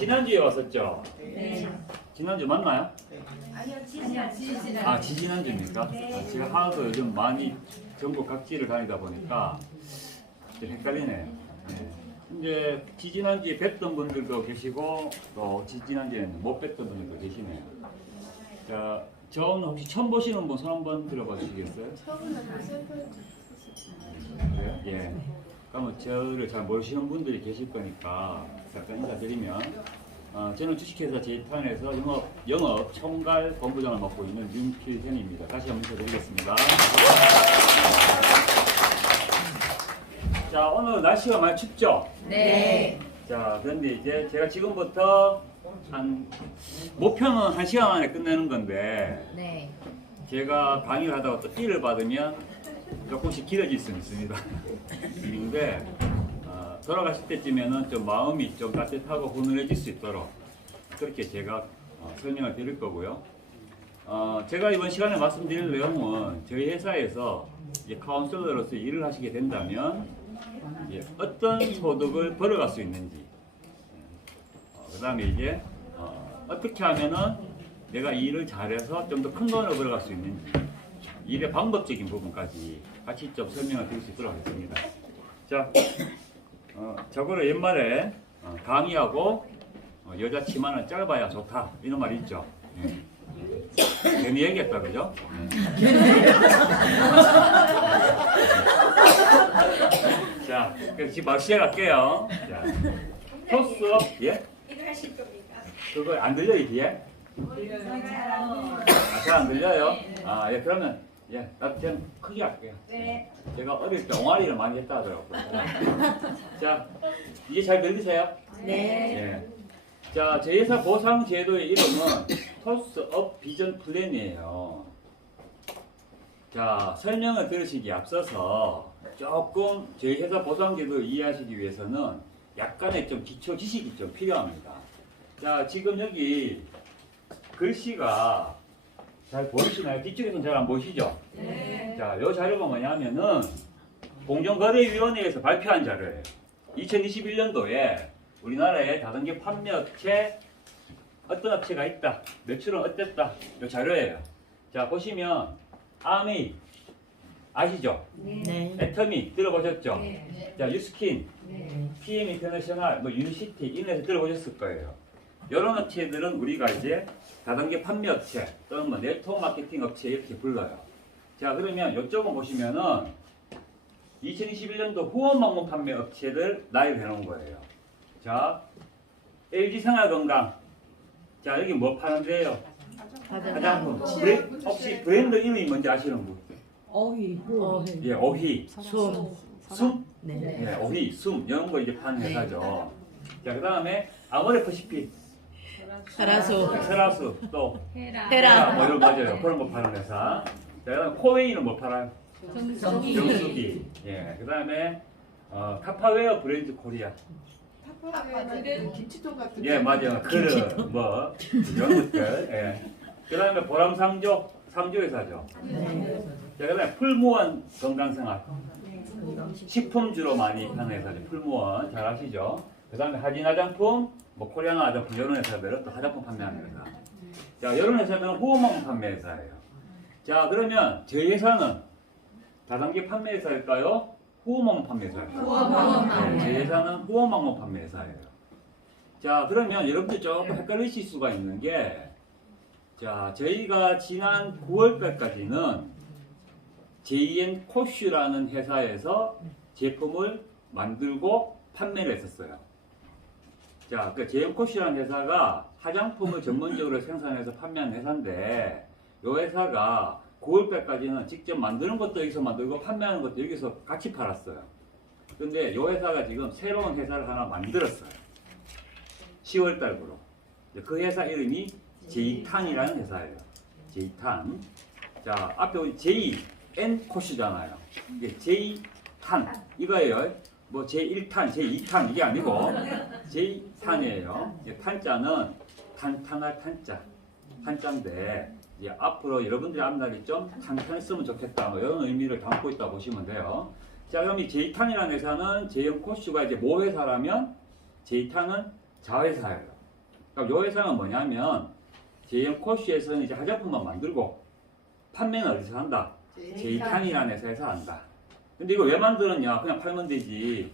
지난주에 왔었죠? 네. 지난주 맞나요? 아니요, 지지난. 아, 지지난주입니까? 네. 아, 제가 하도 요즘 많이 전국 각지를 다니다 보니까 좀 헷갈리네요. 네. 이제 지지난주에 뵀던 분들도 계시고 또 지지난주에는 못 뵀던 분들도 계시네요. 자, 저는 혹시 처음 보시는 분 손 한번 들어봐 주시겠어요? 처음으로 다시 그래요? 예. 그러면 저를 잘 모르시는 분들이 계실 거니까 잠깐 인사드리면 저는 주식회사 제이탄에서 영업 총괄 본부장을 맡고 있는 윤필현입니다. 다시 한번 인사드리겠습니다. 자, 오늘 날씨가 많이 춥죠? 네. 자, 그런데 이제 제가 지금부터 목표는 1시간 안에 끝내는 건데 네. 제가 강의를 하다가 또 삐를 받으면 조금씩 길어질 수는 있습니다. 근데 돌아가실 때쯤에는 좀 마음이 좀 따뜻하고 훈훈해질 수 있도록 그렇게 제가 설명을 드릴 거고요. 제가 이번 시간에 말씀드릴 내용은 저희 회사에서 이제 카운셀러로서 일을 하시게 된다면 어떤 소득을 벌어갈 수 있는지, 그 다음에 이제 어떻게 하면은 내가 이 일을 잘해서 좀 더 큰 돈을 벌어갈 수 있는지, 일의 방법적인 부분까지 같이 좀 설명을 드릴 수 있도록 하겠습니다. 자, 저거를 옛말에 강의하고 여자 치마는 짧아야 좋다 이런 말이 있죠. 괜히 얘기했다 그죠? 자, 그래서 지금 바로 시작할게요. 자, 토스업, 예? 이거 하실 겁니까? 그거 안 들려요, 뒤에? 잘 안 들려요? 아, 예, 그러면, 예, 나도 좀 크게 할게요. 네. 제가 어릴 때 옹알이를 많이 했다 하더라고요. 자, 이제 잘 들리세요? 네. 예. 자, 제 회사 보상 제도의 이름은 토스업 비전 플랜이에요. 자, 설명을 들으시기에 앞서서 조금 저희 회사 보상 제도를 이해하시기 위해서는 약간의 좀 기초 지식이 좀 필요합니다. 자, 지금 여기 글씨가 잘 보이시나요? 뒤쪽에서는 잘 안 보이시죠? 네. 자, 이 자료가 뭐냐면은 공정거래위원회에서 발표한 자료예요. 2021년도에 우리나라의 다단계 판매업체 어떤 업체가 있다, 매출은 어땠다, 이 자료예요. 자, 보시면 아메이 아시죠? 네. 애터미 들어보셨죠? 네. 자, 유스킨, 네. PM 인터내셔널, 유니시티 이런 데 들어보셨을 거예요. 이런 업체들은 우리가 이제 다단계 판매 업체 또는 네트워크 마케팅 업체 이렇게 불러요. 자, 그러면 이쪽은 보시면은 2021년도 후원 방문 판매 업체들 나열해 놓은 거예요. 자, LG 생활건강. 자, 여기 뭐 파는데요? 화장품. 혹시 브랜드 이름이 뭔지 아시는 분? 어휘. 예, 어휘. 숨? 네. 예, 어휘, 숨 이런 거 이제 파는 회사죠. 자, 그 다음에 아모레퍼시픽, 세라수, 또 헤라. 뭐 이런 거 맞아요. 그런 거 파는 회사. 자, 그다음 코웨이는 뭐 팔아요? 정수기. 예, 그 다음에 타파웨어 브랜드 코리아. 김치통 같은 예, 맞아요. 그릇, 뭐 이런 것들. 예. 그 다음에 보람상조, 상조 회사죠. 자, 그 다음에 풀무원 건강생활. 식품 주로 많이 파는 회사죠. 풀무원 잘 아시죠? 그 다음에 하진 화장품, 뭐 코리아나 화장품 이런 회사들은 또 화장품 판매하는 회사. 자, 이런 회사는 후원망 판매 회사예요. 자, 그러면 저희 회사는 다단계 판매 회사일까요? 후원망 판매 회사일까요? 네, 저희 회사는 후원망 판매 회사예요. 자, 그러면 여러분들 조금 헷갈리실 수가 있는 게, 자, 저희가 지난 9월달까지는 JN 코슈라는 회사에서 제품을 만들고 판매를 했었어요. 자, 그 JN 코슈라는 회사가 화장품을 전문적으로 생산해서 판매하는 회사인데, 이 회사가 9월달까지는 직접 만드는 것도 여기서 만들고 판매하는 것도 여기서 같이 팔았어요. 근데 이 회사가 지금 새로운 회사를 하나 만들었어요. 10월달부로. 그 회사 이름이 제이탄이라는 회사예요. 제이탄. 자, 앞에 우리 JN 코슈잖아요. 이게 제이탄 이거예요. 뭐 제1탄, 제2탄 이게 아니고 제이탄이에요. 탄자는 탄탄할 탄자. 한자인데 이제 앞으로 여러분들의 앞날이 좀 탄탄했으면 좋겠다 뭐 이런 의미를 담고 있다 보시면 돼요. 자, 그럼 이 제이탄이라는 회사는 제이코슈가 이제 모회사라면 제이탄은 자회사예요. 그럼 요 회사는 뭐냐면 제이엠 코시에서는 이제 화장품만 만들고 판매는 어디서 한다? 제이탄이라는 회사에서 한다. 근데 이거 왜 만들었냐? 그냥 팔면 되지.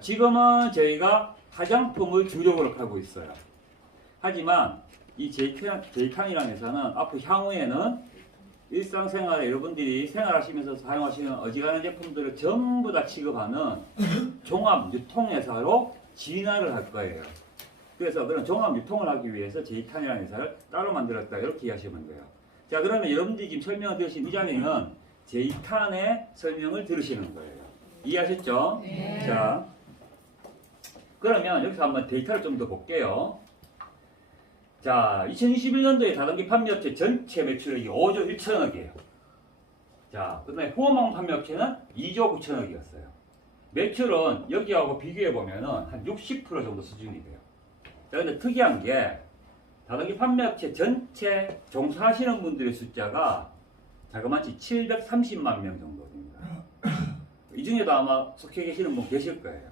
지금은 저희가 화장품을 주력으로 팔고 있어요. 하지만 이 제이탄이라는 회사는 앞으로 향후에는 일상생활에 여러분들이 생활하시면서 사용하시는 어지간한 제품들을 전부 다 취급하는 종합 유통회사로 진화를 할 거예요. 그래서 그런 종합 유통을 하기 위해서 제이탄이라는 회사를 따로 만들었다 이렇게 이해하시면 돼요. 자, 그러면 여러분들이 지금 설명을 들으신 이 자리는 제이탄의 설명을 들으시는 거예요. 이해하셨죠? 네. 자, 그러면 여기서 한번 데이터를 좀 더 볼게요. 자, 2021년도에 다단계 판매업체 전체 매출액이 5조 1천억이에요. 자, 그 다음에 후원망 판매업체는 2조 9천억이었어요. 매출은 여기하고 비교해보면은 한 60% 정도 수준이 돼요. 자, 근데 특이한 게 다단계 판매업체 전체 종사하시는 분들의 숫자가 자그마치 730만 명 정도 됩니다. 이 중에도 아마 속해 계시는 분 계실 거예요.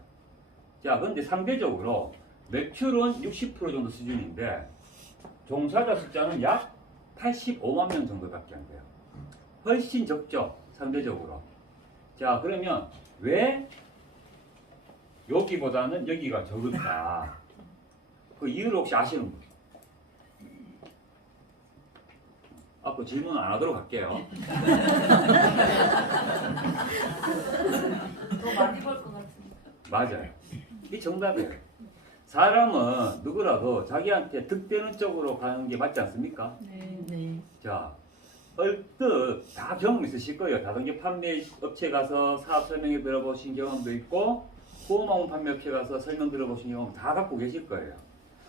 자, 그런데 상대적으로 매출은 60% 정도 수준인데 종사자 숫자는 약 85만 명 정도밖에 안 돼요. 훨씬 적죠, 상대적으로. 자, 그러면 왜 여기보다는 여기가 적을까? 그 이유를 혹시 아시는 분? 앞으로 질문 안 하도록 할게요. 더 많이 벌 것 같은데. 맞아요. 이게 정답이에요. 사람은 누구라도 자기한테 득되는 쪽으로 가는 게 맞지 않습니까? 네. 자, 얼뜻 다 경험 있으실 거예요. 다단계 판매 업체 가서 사업 설명회 들어보신 경험도 있고, 후원망 판매 업체 가서 설명 들어보신 경험 다 갖고 계실 거예요.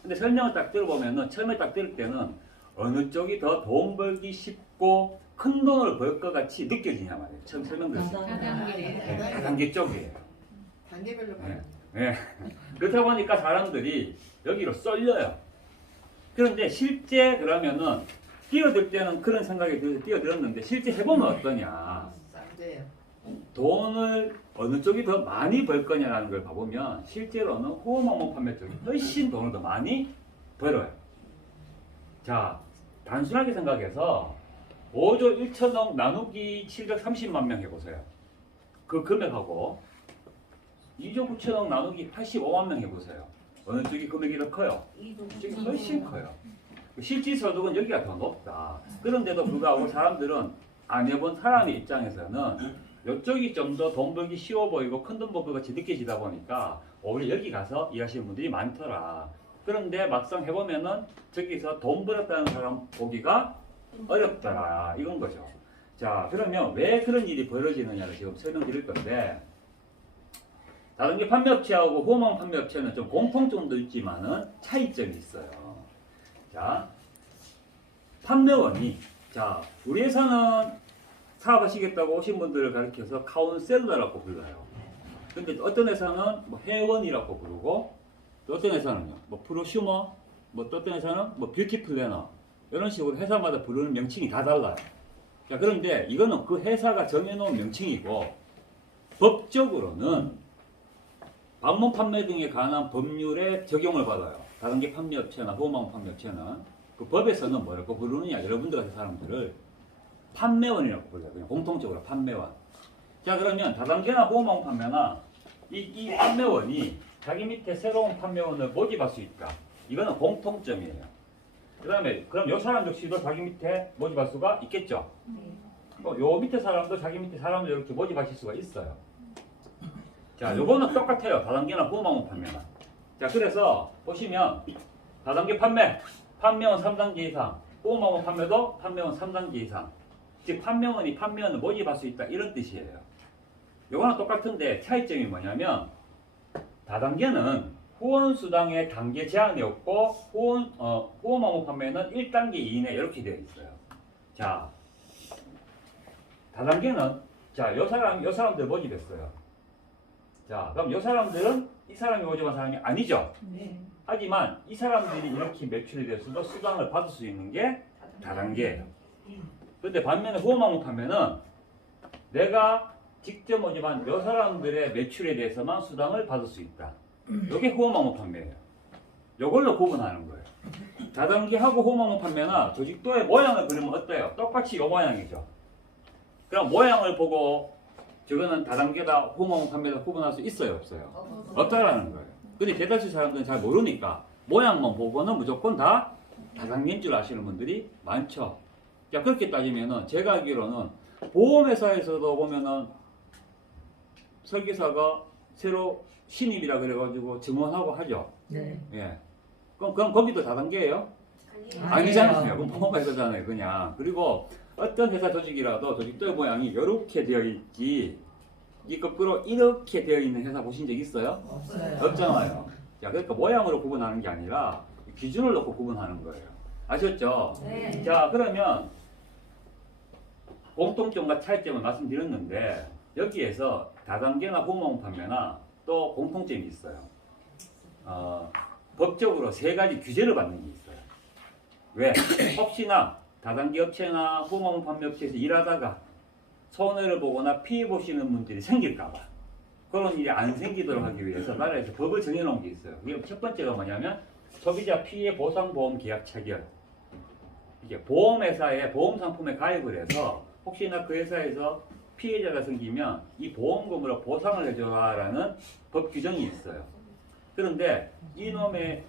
근데 설명을 딱 들어보면은 처음에 딱 들을 때는 어느 쪽이 더 돈 벌기 쉽고 큰 돈을 벌 것 같이 느껴지냐 말이에요. 처음 설명 들을 때. 네, 다단계 쪽이에요. 단계별로 네. 네. 그렇다 보니까 사람들이 여기로 쏠려요. 그런데 실제 그러면은 뛰어들 때는 그런 생각이 들어서 뛰어들었는데 실제 해보면 어떠냐. 싼데요. 돈을 어느 쪽이 더 많이 벌 거냐라는 걸 봐보면 실제로는 후원망목 판매 쪽이 훨씬 돈을 더 많이 벌어요. 자, 단순하게 생각해서 5조 1천억 나누기 730만 명 해보세요. 그 금액하고 2조 9천억 나누기 85만 명 해보세요. 어느 쪽이 금액이 더 커요? 이쪽이 훨씬 커요. 실질소득은 여기가 더 높다. 그런데도 불구하고 사람들은 안 해본 사람의 입장에서는 이쪽이 좀 더 돈 벌기 쉬워 보이고 큰 돈 벌 것 같이 느껴지다 보니까 오히려 여기 가서 일하시는 분들이 많더라. 그런데 막상 해보면은 저기서 돈 벌었다는 사람 보기가 어렵더라. 이건 거죠. 자, 그러면 왜 그런 일이 벌어지느냐를 지금 설명드릴 건데, 다른게 판매업체하고 후원망 판매업체는 좀 공통점도 있지만은 차이점이 있어요. 자, 판매원이, 자, 우리 회사는 사업하시겠다고 오신 분들을 가리켜서 카운셀러라고 불러요. 근데 어떤 회사는 뭐 회원이라고 부르고, 또 어떤 회사는요, 뭐 프로슈머, 뭐 또 어떤 회사는 뭐 뷰티 플래너, 이런 식으로 회사마다 부르는 명칭이 다 달라요. 자, 그런데 이거는 그 회사가 정해놓은 명칭이고, 법적으로는 방문 판매 등에 관한 법률에 적용을 받아요. 다단계 판매업체나 후원망 판매업체는 그 법에서는 뭐라고 부르느냐, 여러분들 같은 사람들을 판매원이라고 불러요. 그냥 공통적으로 판매원. 자, 그러면 다단계나 후원망 판매나 이 판매원이 자기 밑에 새로운 판매원을 모집할 수 있다. 이거는 공통점이에요. 그 다음에 그럼 요 사람 역시도 자기 밑에 모집할 수가 있겠죠. 요 밑에 사람도 자기 밑에 사람을 이렇게 모집하실 수가 있어요. 자, 요거는 똑같아요. 다단계나 후원망 판매나. 자, 그래서 보시면 다단계 판매원 3단계 이상, 후원망 판매도 판매원 3단계 이상. 즉 판매원이 판매원을 모집할 수 있다 이런 뜻이에요. 요거는 똑같은데 차이점이 뭐냐면 다단계는 후원 수당의 단계 제한이 없고 후원망목 판매는 1단계 이내 이렇게 되어 있어요. 자, 다단계는 자, 요 사람들 모집했어요. 자, 그럼 요 사람들은 이 사람이 모집한 사람이 아니죠. 네. 하지만 이 사람들이 이렇게 매출이 됐어도 수당을 받을 수 있는 게 다단계예요. 그런데 반면에 후원망목 판매는 내가 직접 모집한 요 사람들의 매출에 대해서만 수당을 받을 수 있다. 이게 후원망목 판매예요. 요걸로 구분하는 거예요. 다단계하고 호모모 판매나 조직도의 모양을 그리면 어때요? 똑같이 요 모양이죠. 그럼 모양을 보고 저거는 다단계다 호모모 판매다 구분할 수 있어요, 없어요? 없다라는 거예요. 근데 대다수 사람들은 잘 모르니까 모양만 보고는 무조건 다 다단계인 줄 아시는 분들이 많죠. 자, 그렇게 따지면은 제가 알기로는 보험회사에서도 보면은 설계사가 새로 신입이라 그래가지고 증원하고 하죠. 네. 예. 그럼 거기도 다단계예요? 아니잖아요. 그럼 보험회사잖아요, 그냥. 그리고 어떤 회사 조직이라도 조직도의 모양이 이렇게 되어 있지, 이 거꾸로 이렇게 되어 있는 회사 보신 적 있어요? 없어요. 없잖아요. 자, 그러니까 모양으로 구분하는 게 아니라 기준을 놓고 구분하는 거예요. 아셨죠? 네. 자, 그러면 공통점과 차이점을 말씀드렸는데 여기에서 다단계나 호모음 판매나 또 공통점이 있어요. 법적으로 3가지 규제를 받는 게 있어요. 왜? 혹시나 다단계 업체나 호모음 판매 업체에서 일하다가 손해를 보거나 피해 보시는 분들이 생길까봐 그런 일이 안 생기도록 하기 위해서 나라에서 법을 정해놓은 게 있어요. 그게 첫 번째가 뭐냐면 소비자 피해 보상 보험 계약 체결. 이게 보험회사에 보험 상품에 가입을 해서 혹시나 그 회사에서 피해자가 생기면 이 보험금으로 보상을 해줘라라는 법 규정이 있어요. 그런데 이놈의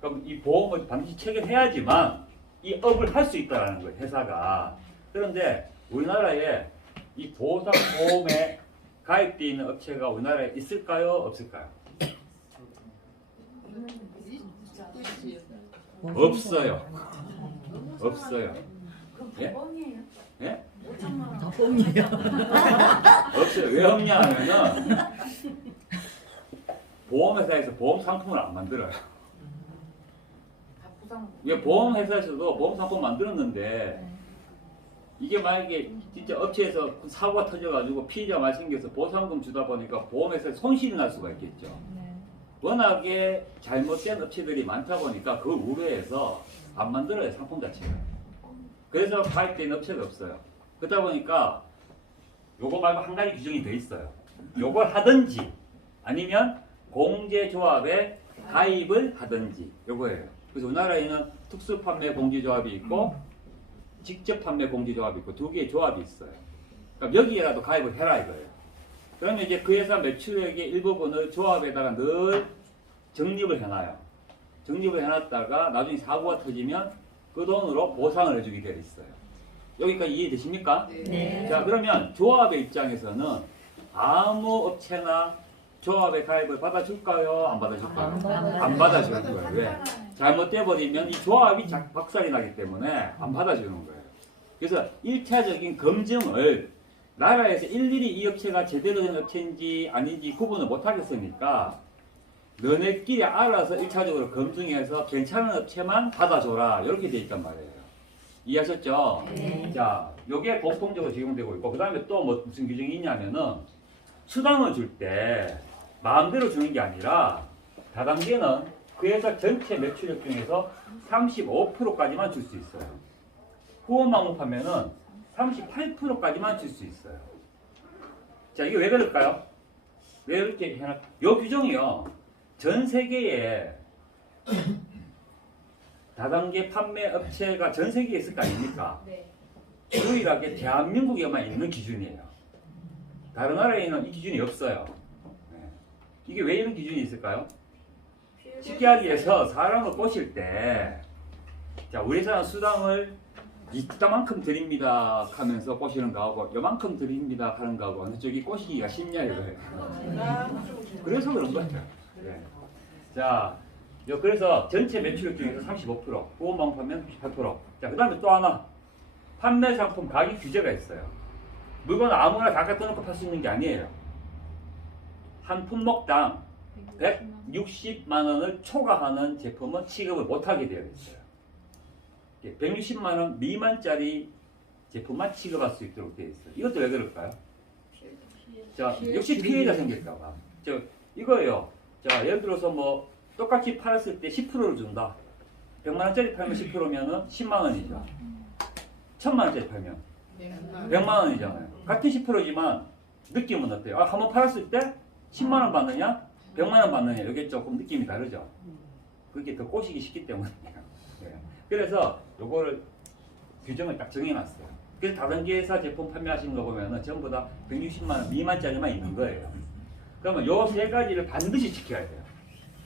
그럼 이 보험을 반드시 체결해야지만 이 업을 할 수 있다라는 거예요, 회사가. 그런데 우리나라에 이 보상 보험에 가입되어 있는 업체가 우리나라에 있을까요, 없을까요? 없어요. 없어요. 예? 뻥이에요. 예? 5천만 원. 다 뻥이에요. 없어요. 왜 없냐 하면은 보험회사에서 보험 상품을 안 만들어요. 다 부상. 이게 보험회사에서도 보험 상품 만들었는데 이게 만약에 진짜 업체에서 사고가 터져가지고 피해자 많이 생겨서 보상금 주다 보니까 보험회사에 손실이 날 수가 있겠죠. 워낙에 잘못된 업체들이 많다 보니까 그 우려해서 안 만들어요, 상품 자체가. 그래서 가입된 업체가 없어요. 그러다 보니까 요거 말고 한 가지 규정이 더 있어요. 요걸 하든지 아니면 공제조합에 가입을 하든지 요거예요. 그래서 우리나라에는 특수판매 공제조합이 있고 직접 판매 공제조합이 있고 2개의 조합이 있어요. 그럼 여기에라도 가입을 해라 이거예요. 그러면 이제 그 회사 매출액의 일부분을 조합에다가 늘 적립을 해놔요. 적립을 해놨다가 나중에 사고가 터지면 그 돈으로 보상을 해주게 되어 있어요. 여기까지 이해되십니까? 네. 자, 그러면 조합의 입장에서는 아무 업체나 조합에 가입을 받아줄까요? 안 받아줄까요? 안 받아줘요. 안 받아주는 거예요. 왜? 잘못돼버리면 이 조합이 박살이 나기 때문에 안 받아주는 거예요. 그래서 1차적인 검증을 나라에서 일일이 이 업체가 제대로 된 업체인지 아닌지 구분을 못 하겠으니까 너네끼리 알아서 1차적으로 검증해서 괜찮은 업체만 받아줘라 이렇게 돼 있단 말이에요. 이해하셨죠? 네. 자, 요게 공통적으로 적용되고 있고 그 다음에 또 뭐 무슨 규정이 있냐면은 수당을 줄 때 마음대로 주는 게 아니라 다단계는 그 회사 전체 매출액 중에서 35%까지만 줄 수 있어요. 후원망업하면은 38%까지만 줄 수 있어요. 자, 이게 왜 그럴까요? 왜 이렇게 해놨? 요 규정이요. 전 세계에 다단계 판매 업체가 전 세계에 있을 거 아닙니까? 네. 유일하게 대한민국에만 있는 기준이에요. 다른 나라에는 이 기준이 없어요. 네. 이게 왜 이런 기준이 있을까요? 쉽게 하기 위해서 사람을 꼬실 때, 자, 우리 회사는 수당을 이따만큼 드립니다 하면서 꼬시는 거하고 요만큼 드립니다 하는 거하고 어느 쪽이 꼬시기가 쉽냐 이거예요. 그래서 그런 것 같아요. 네. 자, 그래서 전체 매출액 중에서 35%, 보험망 판매는 38%. 자, 그 다음에 또 하나. 판매 상품 가격 규제가 있어요. 물건 아무나 다 갖다 놓고 팔 수 있는 게 아니에요. 한 품목당 160만 원을 초과하는 제품은 취급을 못하게 되어 있어요. 160만 원 미만짜리 제품만 취급할 수 있도록 되어 있어요. 이것도 왜 그럴까요? 자, 역시 피해가 생길까봐. 이거예요. 자, 예를 들어서 뭐 똑같이 팔았을 때 10%를 준다. 100만 원짜리 팔면 10%면은 10만 원이죠. 1000만 원짜리 팔면 100만 원이잖아요. 같은 10%지만 느낌은 어때요? 한번 팔았을 때 10만 원 받느냐? 100만 원 받느냐? 이게 조금 느낌이 다르죠. 그렇게 더 꼬시기 쉽기 때문이에요. 예. 그래서 요거를 규정을 딱 정해놨어요. 그래서 다단계에서 제품 판매하시는 거 보면은 전부 다 160만 원 미만짜리만 있는 거예요. 그러면 요 세 가지를 반드시 지켜야 돼요.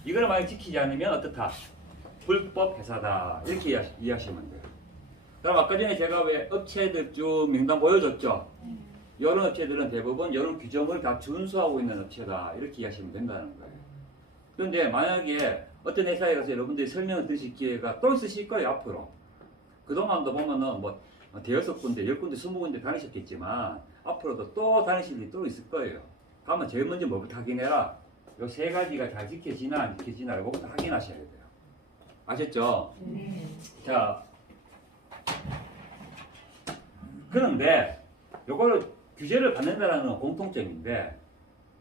이걸 만약 지키지 않으면 어떻다? 불법 회사다. 이렇게 이해하시면 돼요. 그럼 아까 전에 제가 왜 업체들 쭉 명단 보여줬죠? 이런 업체들은 대부분 이런 규정을 다 준수하고 있는 업체다. 이렇게 이해하시면 된다는 거예요. 그런데 만약에 어떤 회사에 가서 여러분들이 설명을 들으실 기회가 또 있으실 거예요, 앞으로. 그동안도 보면은 뭐 대여섯 군데, 10군데, 20군데 다니셨겠지만 앞으로도 또 다니실 일이 또 있을 거예요. 그러면 제일 먼저 뭐부터 확인해라? 요 세 가지가 잘 지켜지나 안 지켜지나 이거부터 확인하셔야 돼요. 아셨죠? 자, 그런데 요거를 규제를 받는다는 공통점인데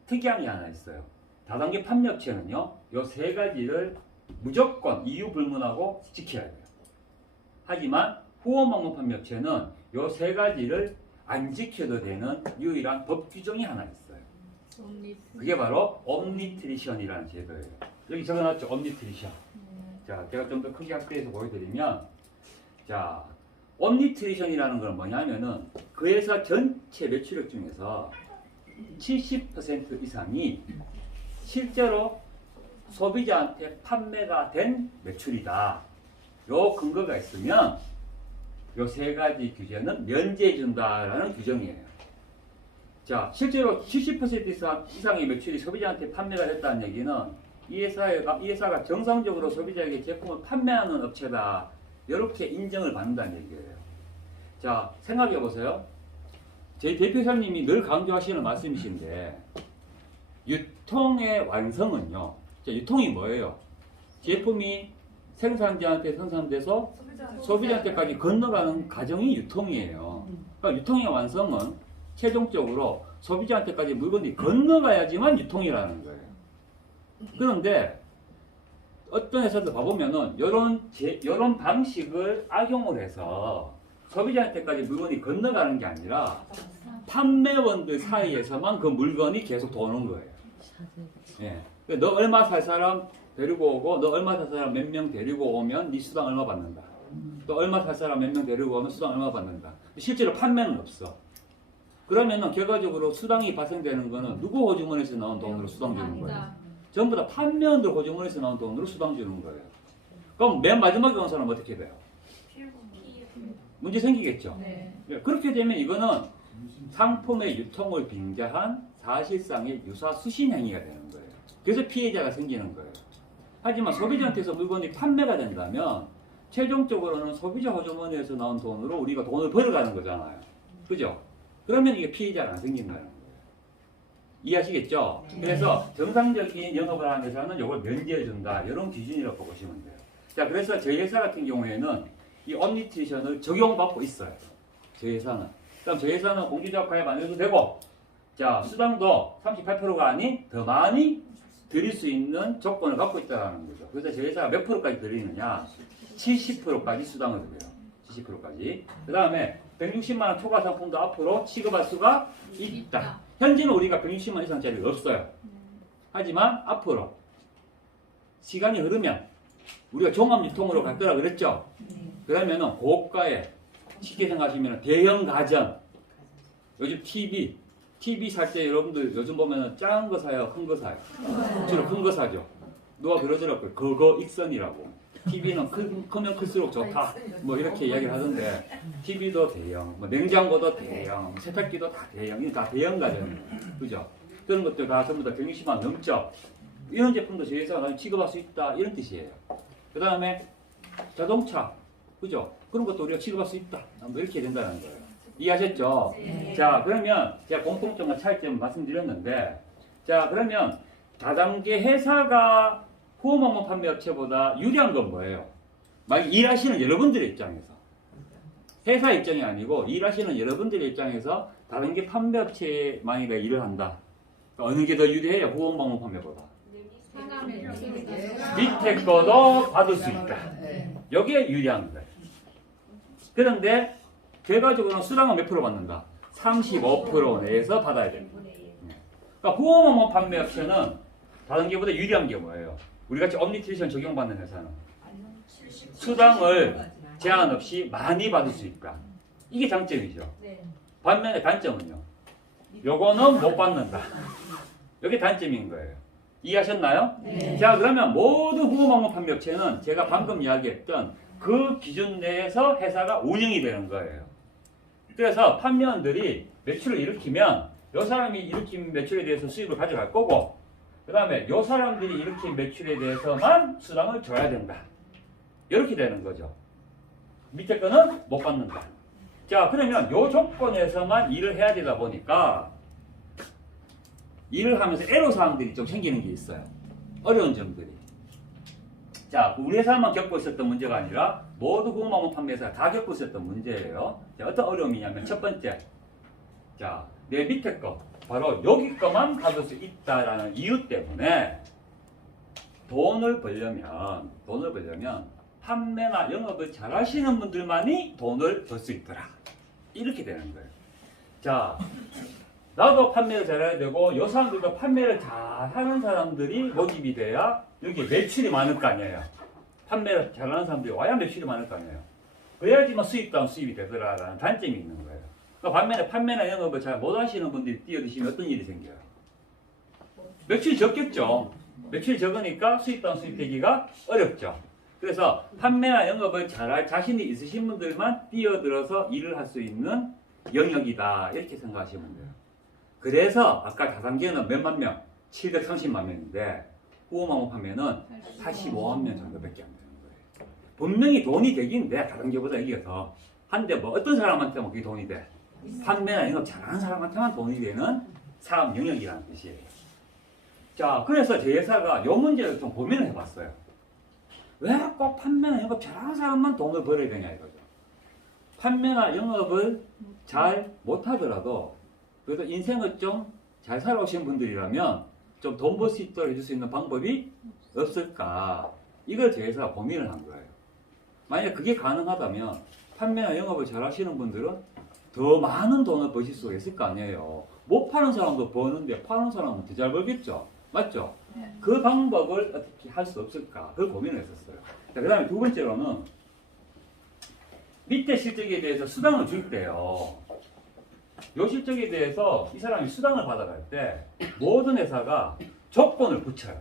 특이한 게 하나 있어요. 다단계 판매업체는요, 요 세 가지를 무조건 이유 불문하고 지켜야 돼요. 하지만 후원방문 판매업체는 요 세 가지를 안 지켜도 되는 유일한 법 규정이 하나 있어요. 그게 바로 옴니트리션이라는 제도예요. 여기 적어놨죠, 옴니트리션. 자, 제가 좀 더 크게 확대해서 보여드리면, 자, 옴니트리션이라는 건 뭐냐면은 그 회사 전체 매출액 중에서 70% 이상이 실제로 소비자한테 판매가 된 매출이다. 요 근거가 있으면 요 세 가지 규제는 면제해준다라는 규정이에요. 자, 실제로 70% 이상의 매출이 소비자한테 판매가 됐다는 얘기는 이 회사가 정상적으로 소비자에게 제품을 판매하는 업체다. 이렇게 인정을 받는다는 얘기예요. 자, 생각해 보세요. 저희 대표사님이 늘 강조하시는 말씀이신데, 유통의 완성은요. 자, 유통이 뭐예요? 제품이 생산자한테 생산돼서 소비자한테까지 건너가는 과정이 유통이에요. 그러니까 유통의 완성은 최종적으로 소비자한테까지 물건이 건너가야지만 유통이라는 거예요. 그런데 어떤 회사들 봐보면은 이런 방식을 악용을 해서 소비자한테까지 물건이 건너가는 게 아니라 판매원들 사이에서만 그 물건이 계속 도는 거예요. 예. 너 얼마 살 사람 데리고 오고, 너 얼마 살 사람 몇 명 데리고 오면 네 수당 얼마 받는다. 또 얼마 살 사람 몇 명 데리고 오면 수당 얼마 받는다. 실제로 판매는 없어. 그러면은 결과적으로 수당이 발생되는 거는 누구 호주머니에서 나온 돈으로 수당 주는 거예요? 전부 다 판매원들 호주머니에서 나온 돈으로 수당 주는 거예요. 그럼 맨 마지막에 온 사람은 어떻게 돼요? 문제 생기겠죠? 네. 그렇게 되면 이거는 상품의 유통을 빙자한 사실상의 유사수신 행위가 되는 거예요. 그래서 피해자가 생기는 거예요. 하지만 소비자한테서 물건이 판매가 된다면 최종적으로는 소비자 호주머니에서 나온 돈으로 우리가 돈을 벌어가는 거잖아요. 그죠? 그러면 이게 피해자가 안 생긴다는 거예요. 이해하시겠죠? 그래서 정상적인 영업을 하는 회사는 이걸 면제해준다. 이런 기준이라고 보시면 돼요. 자, 그래서 저희 회사 같은 경우에는 이 옴니트리션을 적용받고 있어요. 저희 회사는. 그럼 저희 회사는 공기자업 가입 안 해도 되고, 자, 수당도 38%가 아닌 더 많이 드릴 수 있는 조건을 갖고 있다는 거죠. 그래서 저희 회사가 몇 프로까지 드리느냐? 70%까지 수당을 드려요. 70%까지. 그 다음에 160만 원 초과 상품도 앞으로 취급할 수가 있다. 현재는 우리가 160만 이상짜리가 없어요. 하지만 앞으로 시간이 흐르면 우리가 종합 유통으로 갈 거라 그랬죠. 그러면은 고가의 쉽게 생각하시면 대형 가전, 요즘 TV 살 때 여러분들 요즘 보면은 작은 거 사요, 큰 거 사요? 주로 큰 거 사죠. 누가 그러더라고요. 그거 익선이라고. TV는 크면 클수록 좋다. 뭐 이렇게 이야기를 하던데, TV도 대형, 뭐 냉장고도 대형, 세탁기도 다 대형, 이거 다 대형 가전이에요. 그죠? 그런 것들 다 전부 다 160만 원 넘죠. 이런 제품도 저희 회사가 취급할 수 있다. 이런 뜻이에요. 그 다음에 자동차, 그죠? 그런 것도 우리가 취급할 수 있다. 뭐 이렇게 된다는 거예요. 이해하셨죠? 네. 자, 그러면 제가 공통점과 차이점 말씀드렸는데, 자, 그러면 다단계 회사가 후원방문 판매업체보다 유리한 건 뭐예요? 만약 일하시는 여러분들의 입장에서, 회사 입장이 아니고 일하시는 여러분들의 입장에서 다단계 판매업체에 만약에 일을 한다. 어느 게 더 유리해요? 후원방문 판매보다. 밑에 거도 받을 수 있다. 여기에 유리한 거예요. 그런데 결과적으로는 수당은 몇 프로 받는다? 35% 내에서 받아야 됩니다. 그러니까 후원방문 판매업체는 다른 게보다 유리한 게 뭐예요? 우리 같이 엄니티션 적용받는 회사는 수당을 제한 없이 많이 받을 수 있다. 이게 장점이죠. 네. 반면에 단점은요. 요거는 못 받는다. 이게 단점인 거예요. 이해하셨나요? 네. 자, 그러면 모든 후보망목 판매 업체는 제가 방금 이야기했던 그 기준 내에서 회사가 운영이 되는 거예요. 그래서 판매원들이 매출을 일으키면 요 사람이 일으킨 매출에 대해서 수입을 가져갈 거고, 그 다음에 요 사람들이 일으킨 매출에 대해서만 수당을 줘야 된다. 이렇게 되는 거죠. 밑에 거는 못 받는다. 자, 그러면 요 조건에서만 일을 해야 되다 보니까 일을 하면서 애로사항들이 좀 생기는 게 있어요. 어려운 점들이. 자, 우리 회사만 겪고 있었던 문제가 아니라 모두 후보망목 판매사가 다 겪고 있었던 문제예요. 자, 어떤 어려움이냐면 첫 번째, 자, 내 밑에 거, 바로 여기 거만 받을 수 있다라는 이유 때문에 돈을 벌려면 판매나 영업을 잘 하시는 분들만이 돈을 벌 수 있더라. 이렇게 되는 거예요. 자, 나도 판매를 잘해야 되고 이 사람들도 판매를 잘하는 사람들이 모집이 돼야 여기 매출이 많을 거 아니에요. 판매를 잘하는 사람들이 와야 매출이 많을 거 아니에요. 그래야지만 수입다운 수입이 되더라라는 단점이 있는 거예요. 그러니까 반면에 판매나 영업을 잘 못하시는 분들이 뛰어드시면 어떤 일이 생겨요? 매출이 적겠죠. 매출이 적으니까 수입다운 수입되기가 어렵죠. 그래서 판매나 영업을 잘할 자신이 있으신 분들만 뛰어들어서 일을 할 수 있는 영역이다. 이렇게 생각하시면 돼요. 그래서 아까 다단계는 몇만 명? 730만 명인데 후보망목 판매는 85만 명 정도밖에 안 되는 거예요. 분명히 돈이 되긴 돼. 다단계보다 이겨서. 한데 뭐 어떤 사람한테만 그게 돈이 돼? 판매나 영업 잘하는 사람한테만 돈이 되는 사업 영역이라는 뜻이에요. 자, 그래서 제 회사가 이 문제를 좀 고민을 해봤어요. 왜 꼭 판매나 영업 잘하는 사람만 돈을 벌어야 되냐 이거죠. 판매나 영업을 잘 못하더라도 그래도 인생을 좀 잘 살아오신 분들이라면 좀 돈 벌 수 있도록 해줄 수 있는 방법이 없을까? 이걸 제 회사가 고민을 한 거예요. 만약 그게 가능하다면 판매나 영업을 잘 하시는 분들은 더 많은 돈을 버실 수 있을 거 아니에요. 못 파는 사람도 버는데 파는 사람은 더 잘 벌겠죠. 맞죠? 그 방법을 어떻게 할 수 없을까? 그걸 고민을 했었어요. 자, 그 다음에 두 번째로는 밑에 실적에 대해서 수당을 줄 때요. 요 실적에 대해서 이 사람이 수당을 받아갈 때 모든 회사가 조건을 붙여요.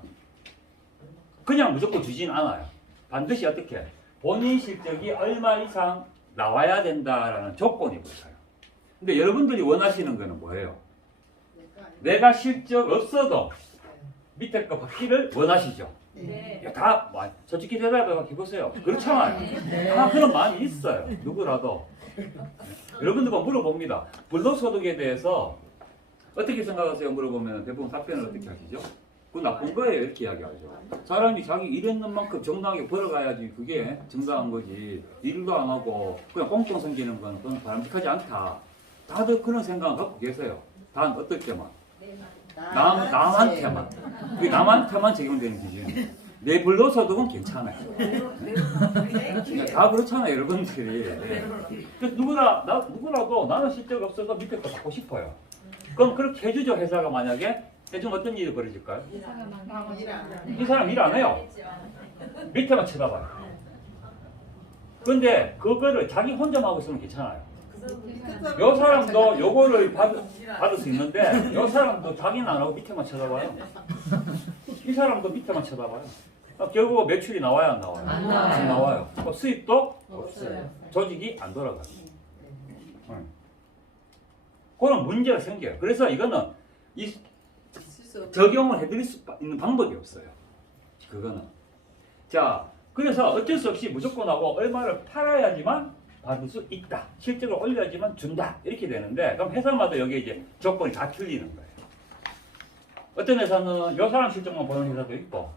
그냥 무조건 주진 않아요. 반드시 어떻게? 본인 실적이 얼마 이상 나와야 된다라는 조건이 붙어요. 근데 여러분들이 원하시는 거는 뭐예요? 내가 실적 없어도 밑에 거 받기를 원하시죠? 네. 야, 다 솔직히 대답해 보세요. 그렇잖아요. 다 그런 마음이 있어요. 누구라도. 여러분들과 물어봅니다. 불로소득에 대해서 어떻게 생각하세요? 물어보면 대부분 답변을 어떻게 하시죠? 그건 나쁜 거예요. 이렇게 이야기하죠. 사람이 자기 일했는 만큼 정당하게 벌어가야지 그게 정당한 거지. 일도 안 하고 그냥 꽁꽁 생기는 건 그건 바람직하지 않다. 다들 그런 생각을 갖고 계세요. 단 어떨 때만. 남한테만. 그게 남한테만 적용되는 기준. 내 불로소득은 괜찮아요. 다 그렇잖아요, 여러분들이. 누구라도 나는 실적 없어서 밑에 거 받고 싶어요. 그럼 그렇게 해주죠, 회사가 만약에. 해주면 어떤 일이 벌어질까요? 이 사람 일 안 해요. 밑에만 쳐다봐요. 근데 그거를 자기 혼자만 하고 있으면 괜찮아요. 요 사람도 요거를 받을 수 있는데 요 사람도 자기는 안 하고 밑에만 쳐다봐요. 이 사람도 밑에만 쳐다봐요. 결국 매출이 나와야 안 나와요? 안 나와요. 수입도 없어요. 조직이 안 돌아가요. 그런 문제가 생겨요. 그래서 이거는 적용을 해드릴 수 있는 방법이 없어요. 그거는. 자, 그래서 어쩔 수 없이 무조건 하고 얼마를 팔아야지만 받을 수 있다. 실적을 올려야지만 준다. 이렇게 되는데 그럼 회사마다 여기에 이제 조건이 다 틀리는 거예요. 어떤 회사는 요 사람 실적만 보는 회사도 있고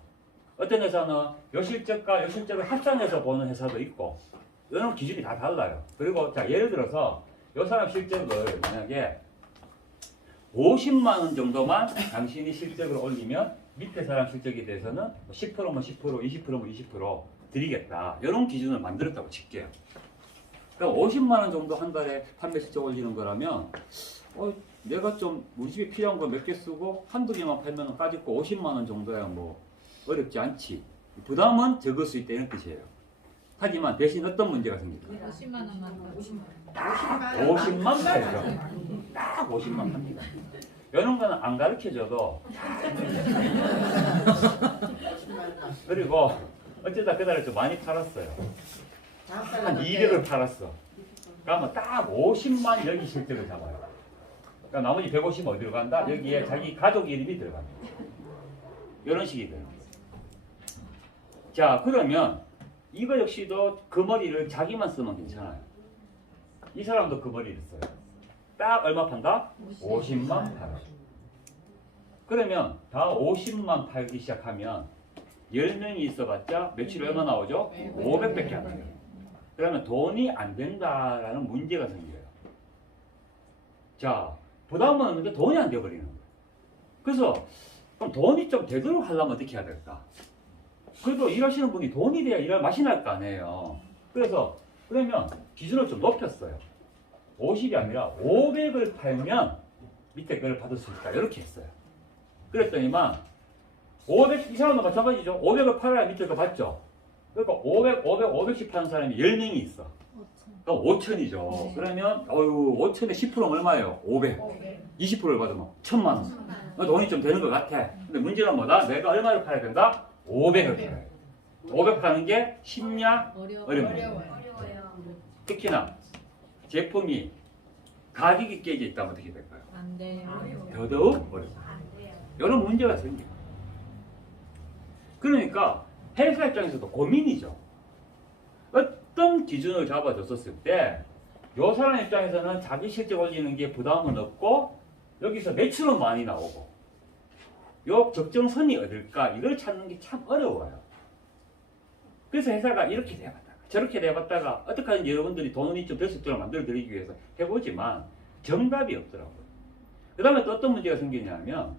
어떤 회사는 요 실적과 요 실적을 합산해서 보는 회사도 있고 이런 기준이 다 달라요. 그리고 자 예를 들어서 요 사람 실적을 만약에 50만 원 정도만 당신이 실적을 올리면 밑에 사람 실적에 대해서는 10%면 10%, 20%면 20% 드리겠다. 이런 기준을 만들었다고 칠게요. 그럼 50만 원 정도 한 달에 판매 실적 올리는 거라면 내가 좀 우리 집에 필요한 거 몇 개 쓰고 한두 개만 팔면 까짓거 50만 원 정도야 뭐 어렵지 않지. 부담은 적을 수 있다 이런 뜻이에요. 하지만 대신 어떤 문제가 생길까? 50만 원만 50만 팔죠. 딱 50만 팝니다. 이런 거는 안 가르쳐줘도 그리고 어쩌다 그날에 좀 많이 팔았어요. 한 200을 팔았어. 그러면 딱 50만 여기 실적을 잡아요. 그러니까 나머지 150은 어디로 간다? 여기에 자기 가족 이름이 들어갑니다. 이런 식이 돼요. 자, 그러면 이거 역시도 그 머리를 자기만 쓰면 괜찮아요. 이 사람도 그 머리를 써요. 딱 얼마 판다? 50만 팔아. 그러면 다 50만 팔기 시작하면 10명이 있어봤자 며칠 얼마 나오죠? 500밖에 안 돼요. 그러면 돈이 안 된다라는 문제가 생겨요. 자, 부담은 없는데 돈이 안 돼버리는 거예요. 그래서 그럼 돈이 좀 되도록 하려면 어떻게 해야 될까? 그래도 일하시는 분이 돈이 돼야 일할 맛이 날 거 아니에요. 그래서 그러면 기준을 좀 높였어요. 50이 아니라 500을 팔면 밑에 그걸 받을 수 있다. 이렇게 했어요. 그랬더니만 500, 이 사람도 마찬가지죠. 500을 팔아야 밑에 거 받죠. 그러니까 500씩 파는 사람이 10명이 있어. 그럼 5천이죠. 그러면 5천에 10%면 얼마예요? 500. 20%를 받으면 1,000만 원. 돈이 좀 되는 것 같아. 근데 문제는 뭐다? 내가 얼마를 팔아야 된다? 500을 팔아야 돼. 500 파는 게 쉽냐? 어렵냐? 특히나 제품이 가격이 깨져 있다면 어떻게 될까요? 안 돼요. 더더욱 어렵다. 이런 문제가 생겨요. 그러니까 회사 입장에서도 고민이죠. 어떤 기준을 잡아줬었을 때 이 사람 입장에서는 자기 실적 올리는 게 부담은 없고 여기서 매출은 많이 나오고 요 적정선이 어딜까 이걸 찾는 게 참 어려워요. 그래서 회사가 이렇게 돼봤다가 저렇게 돼봤다가 어떻게 하든지 여러분들이 돈이 좀 될 수 있도록 만들어 드리기 위해서 해보지만 정답이 없더라고요. 그 다음에 또 어떤 문제가 생기냐면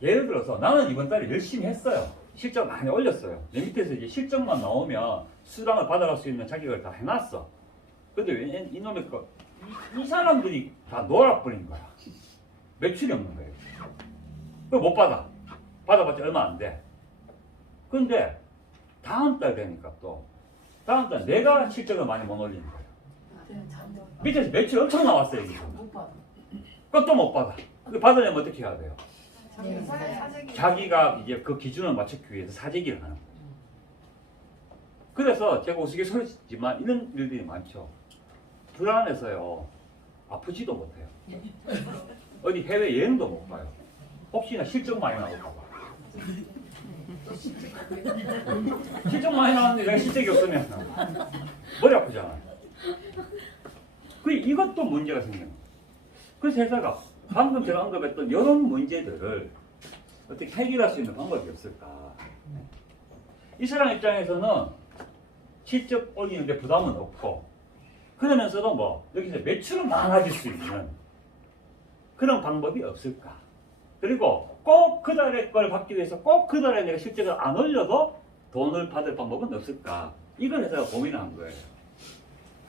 예를 들어서 나는 이번 달에 열심히 했어요. 실적 많이 올렸어요. 내 밑에서 이제 실적만 나오면 수당을 받아갈 수 있는 자격을 다 해놨어. 근데 왜 이놈의 이 사람들이 다 놀아버린 거야. 매출이 없는 거예요. 그걸 못 받아. 받아봤자 얼마 안 돼. 근데 다음 달 되니까 또 다음 달 내가 실적을 많이 못 올리는 거예요. 밑에서 매출 엄청 나왔어요. 그것도 못 받아. 받으려면 어떻게 해야 돼요? 자기가 이제 그 기준을 맞추기 위해서 사재기를 하는 거죠. 그래서 제가 우스갯소리지만 이런 일들이 많죠. 불안해서요. 아프지도 못해요. 어디 해외 여행도 못 가요. 혹시나 실적 많이 나올까 봐. 실적 많이 나왔는데 내가 실적이 없으면 머리 아프잖아요. 이것도 문제가 생겨요. 그래서 회사가 방금 제가 언급했던 이런 문제들을 어떻게 해결할 수 있는 방법이 없을까? 이 사람 입장에서는 실적 올리는데 부담은 없고 그러면서도 뭐 여기서 매출은 많아질 수 있는 그런 방법이 없을까? 그리고 꼭 그 달에 걸 받기 위해서 꼭 그 달에 내가 실적을 안 올려도 돈을 받을 방법은 없을까? 이걸 회사가 고민을 한 거예요.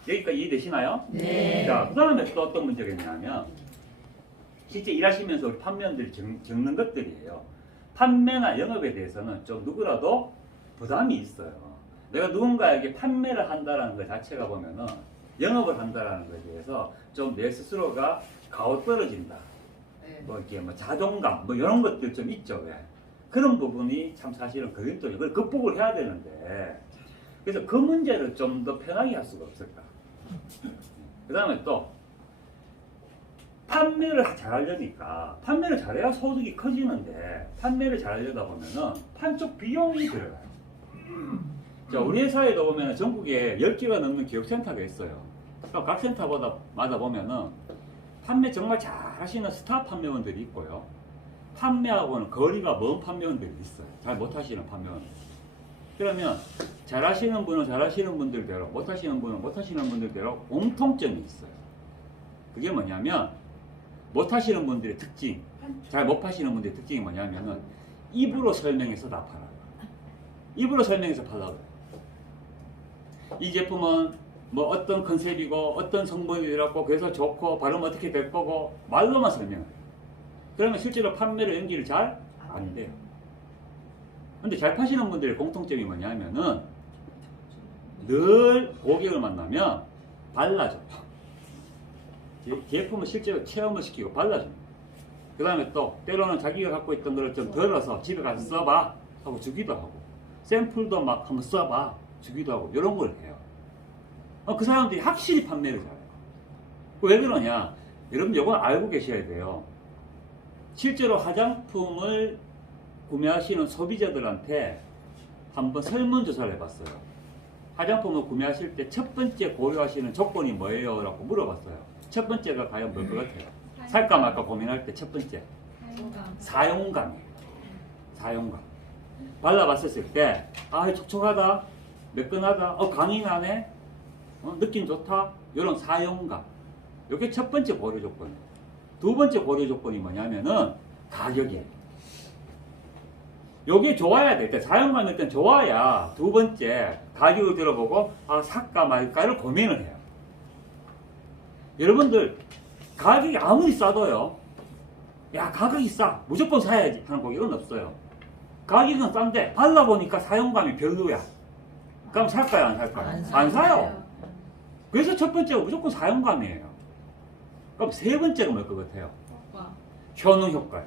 여기까지 이해되시나요? 네. 자, 그 다음에 또 어떤 문제가 있냐면 실제 일하시면서 우리 판매원들이 겪는 것들이에요. 판매나 영업에 대해서는 좀 누구라도 부담이 있어요. 내가 누군가에게 판매를 한다는 것 자체가 보면은 영업을 한다는 것에 대해서 좀 내 스스로가 가오떨어진다. 뭐 이렇게 뭐 자존감 뭐 이런 것들 좀 있죠. 왜? 그런 부분이 참 사실은 걸림돌이 그걸 극복을 해야 되는데 그래서 그 문제를 좀 더 편하게 할 수가 없을까. 그 다음에 또 판매를 잘하려니까 판매를 잘해야 소득이 커지는데 판매를 잘하려다 보면은 판촉 비용이 들어가요. 자, 우리 회사에도 보면 전국에 10개가 넘는 기업센터가 있어요. 그러니까 각 센터마다 보면은 판매 정말 잘하시는 스타 판매원들이 있고요. 판매하고는 거리가 먼 판매원들이 있어요. 잘 못하시는 판매원들. 그러면 잘하시는 분은 잘하시는 분들대로 못하시는 분은 못하시는 분들대로 공통점이 있어요. 그게 뭐냐면 못하시는 분들의 특징, 잘 못 파시는 분들의 특징이 뭐냐면은 입으로 설명해서 다 팔아요. 입으로 설명해서 팔라고 해요. 이 제품은 뭐 어떤 컨셉이고 어떤 성분이 들었고 그래서 좋고 발음 어떻게 될 거고 말로만 설명해요. 그러면 실제로 판매를 연기를 잘 안 돼요. 근데 잘 파시는 분들의 공통점이 뭐냐면은 늘 고객을 만나면 발라줘요. 제품을 실제로 체험을 시키고 발라줍니다. 그 다음에 또 때로는 자기가 갖고 있던 거를 좀 덜어서 집에 가서 써봐 하고 주기도 하고, 샘플도 막 한번 써봐 주기도 하고, 이런 걸 해요. 그 사람들이 확실히 판매를 잘해요. 왜 그러냐? 여러분 이건 알고 계셔야 돼요. 실제로 화장품을 구매하시는 소비자들한테 한번 설문조사를 해봤어요. 화장품을 구매하실 때 첫 번째 고려하시는 조건이 뭐예요? 라고 물어봤어요. 첫 번째가 과연 뭘 것 같아요? 살까 말까 고민할 때 첫 번째 사용감이에요. 사용감. 발라봤을 때 촉촉하다, 매끈하다, 강이 나네, 느낌 좋다, 이런 사용감. 이게 첫 번째 고려 조건이에요. 두 번째 고려 조건이 뭐냐면은 가격이에요. 요게 좋아야 돼. 일단 사용감이 일단 좋아야 두 번째 가격을 들어보고 살까 말까를 고민을 해요. 여러분들 가격이 아무리 싸도요, 야 가격이 싸 무조건 사야지 하는 고객은 없어요. 가격은 싼데 발라보니까 사용감이 별로야. 그럼 살까요 안 살까요? 안 사요. 그래서 첫 번째가 무조건 사용감이에요. 그럼 세 번째가 뭘 것 같아요? 효능 효과.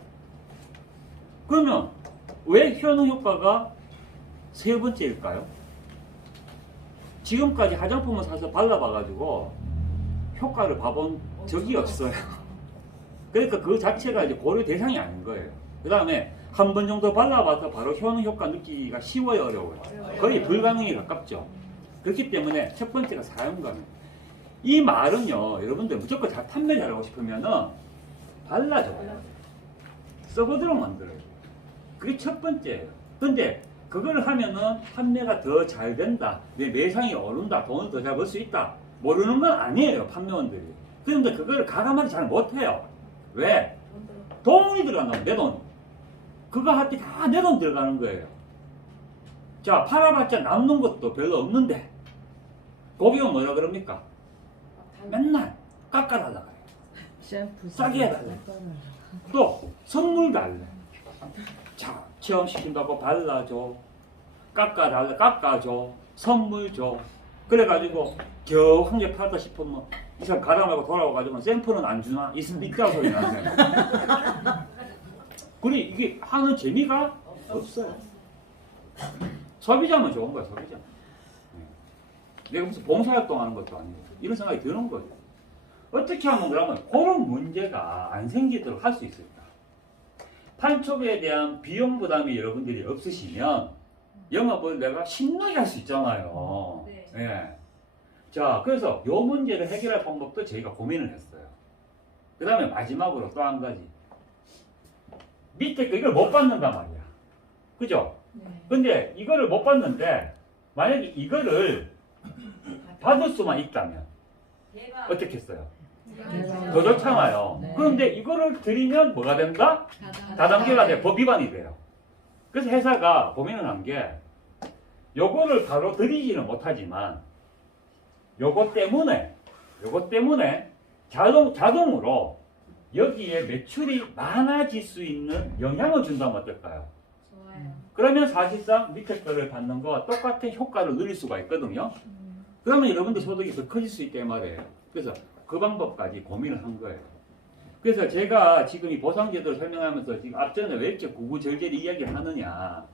그러면 왜 효능 효과가 세 번째일까요? 지금까지 화장품을 사서 발라봐가지고 효과를 봐본 적이 없어요. 그러니까 그 자체가 이제 고려 대상이 아닌 거예요. 그 다음에 한 번 정도 발라봐서 바로 효능 효과 느끼기가 쉬워요, 어려워요? 거의 불가능에 가깝죠. 그렇기 때문에 첫 번째가 사용감이에요. 이 말은요, 여러분들 무조건 잘 판매 잘하고 싶으면은 발라줘요. 써보도록 만들어요. 그게 첫 번째예요. 근데 그걸 하면은 판매가 더 잘 된다, 내 매상이 오른다, 돈을 더 잘 벌 수 있다, 모르는 건 아니에요, 판매원들이. 그런데 그걸 가감하게 잘 못해요. 왜? 돈이 들어간다고, 내 돈. 그거 할 때 다 내 돈 들어가는 거예요. 자, 팔아봤자 남는 것도 별로 없는데 고객은 뭐라 그럽니까? 맨날 깎아달라 그래요. 싸게 해달라. 또 선물 달래. 자, 체험시킨다고 발라줘, 깎아달라, 깎아줘, 선물 줘. 그래가지고 겨우 한 개 팔았다 싶으면 이 사람 가다 말고 돌아와가지고 샘플은 안 주나? 있다고 소리 나세요. 그래, 이게 하는 재미가 없어요. 소비자면 좋은 거야, 소비자. 내가 무슨 봉사활동 하는 것도 아니고 이런 생각이 드는 거죠. 어떻게 하면 그러면 그런 문제가 안 생기도록 할 수 있을까? 판촉에 대한 비용 부담이 여러분들이 없으시면 영업을 내가 신나게 할 수 있잖아요. 네. 예. 자, 그래서 이 문제를 해결할 방법도 저희가 고민을 했어요. 그 다음에 마지막으로 또 한 가지. 밑에 거 이걸 못 받는단 말이야. 그죠? 근데 이거를 못 받는데 만약에 이거를 받을 수만 있다면 어떻게 했어요? 더 좋잖아요. 네. 그런데 이거를 드리면 뭐가 된다? 다단계가 돼. 법 위반이 돼요. 그래서 회사가 고민을 한 게 요거를 바로 드리지는 못하지만 요거 때문에 자동으로 여기에 매출이 많아질 수 있는 영향을 준다면 어떨까요? 좋아요. 그러면 사실상 밑에 거를 받는 거와 똑같은 효과를 누릴 수가 있거든요. 그러면 여러분들 소득이 더 커질 수 있단 말이에요. 그래서 그 방법까지 고민을 한 거예요. 그래서 제가 지금 이 보상제도를 설명하면서 지금 앞전에 왜 이렇게 구구절절 이야기를 하느냐.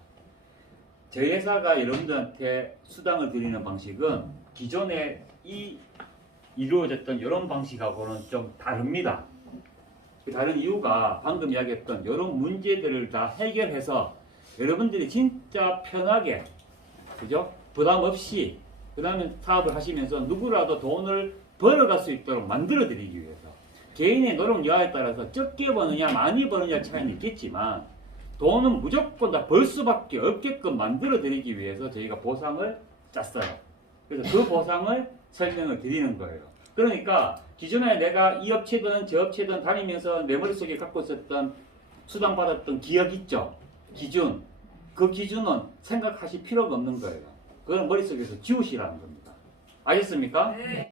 저희 회사가 여러분들한테 수당을 드리는 방식은 기존에 이루어졌던 이런 방식하고는 좀 다릅니다. 그 다른 이유가 방금 이야기했던 이런 문제들을 다 해결해서 여러분들이 진짜 편하게, 그죠? 부담 없이 그 다음에 사업을 하시면서 누구라도 돈을 벌어갈 수 있도록 만들어 드리기 위해서, 개인의 노력 여하에 따라서 적게 버느냐 많이 버느냐 차이는 있겠지만 돈은 무조건 다 벌 수밖에 없게끔 만들어 드리기 위해서 저희가 보상을 짰어요. 그래서 그 보상을 설명을 드리는 거예요. 그러니까 기존에 내가 이 업체든 저 업체든 다니면서 내 머릿속에 갖고 있었던 수당받았던 기억 있죠? 기준. 그 기준은 생각하실 필요가 없는 거예요. 그건 머릿속에서 지우시라는 겁니다. 알겠습니까? 네.